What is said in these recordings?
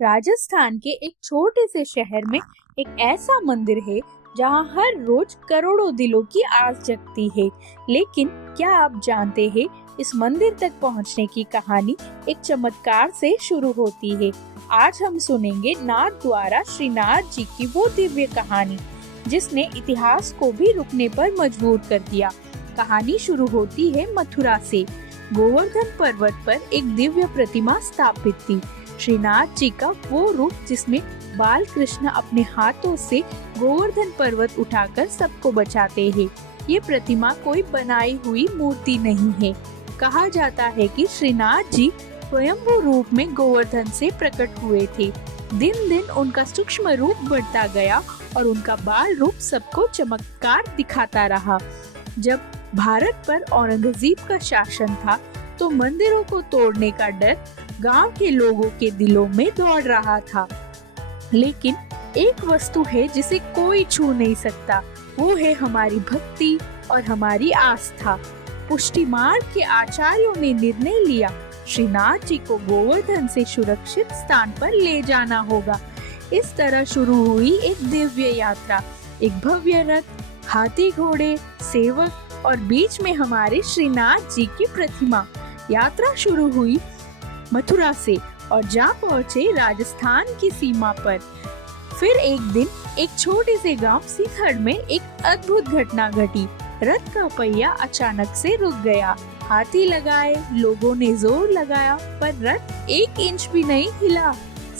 राजस्थान के एक छोटे से शहर में एक ऐसा मंदिर है जहाँ हर रोज करोड़ों दिलों की आस जगती है। लेकिन क्या आप जानते हैं, इस मंदिर तक पहुँचने की कहानी एक चमत्कार से शुरू होती है। आज हम सुनेंगे नाथ द्वारा श्रीनाथ जी की वो दिव्य कहानी जिसने इतिहास को भी रुकने पर मजबूर कर दिया। कहानी शुरू होती है मथुरा से। गोवर्धन पर्वत पर एक दिव्य प्रतिमा स्थापित थी, श्रीनाथ जी का वो रूप जिसमें बाल कृष्ण अपने हाथों से गोवर्धन पर्वत उठाकर सबको बचाते हैं। ये प्रतिमा कोई बनाई हुई मूर्ति नहीं है। कहा जाता है कि श्रीनाथ जी स्वयंभू रूप में गोवर्धन से प्रकट हुए थे। दिन दिन उनका सूक्ष्म रूप बढ़ता गया और उनका बाल रूप सबको चमत्कार दिखाता रहा। जब भारत पर औरंगजेब का शासन था तो मंदिरों को तोड़ने का डर गांव के लोगों के दिलों में दौड़ रहा था। लेकिन एक वस्तु है जिसे कोई छू नहीं सकता, वो है हमारी भक्ति और हमारी आस्था। पुष्टि मार्ग के आचार्यों ने निर्णय लिया, श्रीनाथ जी को गोवर्धन से सुरक्षित स्थान पर ले जाना होगा। इस तरह शुरू हुई एक दिव्य यात्रा। एक भव्य रथ, हाथी घोड़े, सेवक और बीच में हमारे श्रीनाथ जी की प्रतिमा। यात्रा शुरू हुई मथुरा से और जा पहुंचे राजस्थान की सीमा पर। फिर एक दिन एक छोटे से गांव सिंहड़ में एक अद्भुत घटना घटी। रथ का पहिया अचानक से रुक गया। हाथी लगाए, लोगों ने जोर लगाया, पर रथ एक इंच भी नहीं हिला।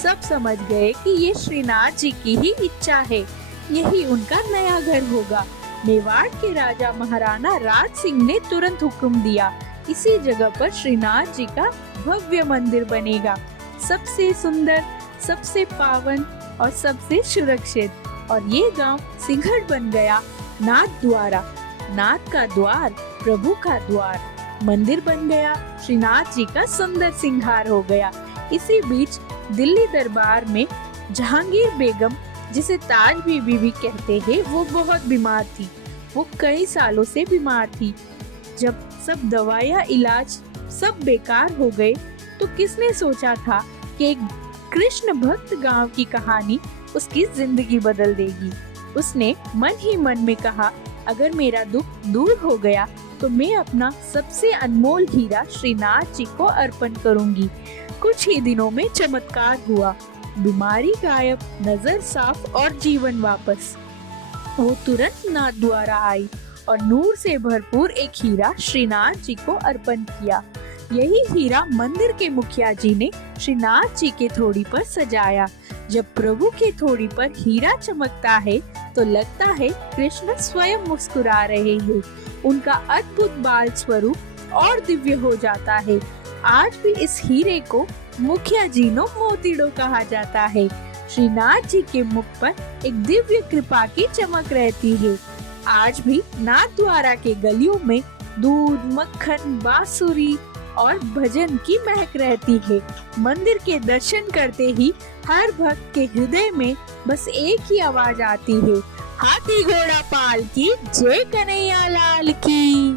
सब समझ गए कि ये श्रीनाथ जी की ही इच्छा है, यही उनका नया घर होगा। मेवाड़ के राजा महाराणा राज सिंह ने तुरंत हुक्म दिया, इसी जगह पर श्रीनाथ जी का भव्य मंदिर बनेगा, सबसे सुंदर, सबसे पावन और सबसे सुरक्षित। और ये गांव सिंहड़ बन गया नाथ द्वारा। नाथ का द्वार, प्रभु का द्वार। मंदिर बन गया, श्रीनाथ जी का सुंदर सिंगार हो गया। इसी बीच दिल्ली दरबार में जहांगीर बेगम, जिसे ताज बीबी भी कहते हैं, वो बहुत बीमार थी। वो कई सालों से बीमार थी। जब सब दवाइयाँ, इलाज सब बेकार हो गए तो किसने सोचा था कि एक कृष्ण भक्त गांव की कहानी उसकी जिंदगी बदल देगी। उसने मन ही मन में कहा, अगर मेरा दुख दूर हो गया तो मैं अपना सबसे अनमोल हीरा श्रीनाथ जी को अर्पण करूंगी। कुछ ही दिनों में चमत्कार हुआ। बीमारी गायब, नजर साफ और जीवन वापस। वो तुरंत नाथ द्वारा आई और नूर से भरपूर एक हीरा श्रीनाथ जी को अर्पण किया। यही हीरा मंदिर के मुखिया जी ने श्रीनाथ जी के थोड़ी पर सजाया। जब प्रभु के थोड़ी पर हीरा चमकता है तो लगता है कृष्ण स्वयं मुस्कुरा रहे हैं। उनका अद्भुत बाल स्वरूप और दिव्य हो जाता है। आज भी इस हीरे को मुखिया जीनो मोतीड़ो कहा जाता है। श्रीनाथ जी के मुख पर एक दिव्य कृपा की चमक रहती है। आज भी नाथ द्वारा के गलियों में दूध, मक्खन, बांसुरी और भजन की महक रहती है। मंदिर के दर्शन करते ही हर भक्त के हृदय में बस एक ही आवाज आती है, हाथी घोड़ा पाल की, जय कन्हैया लाल की।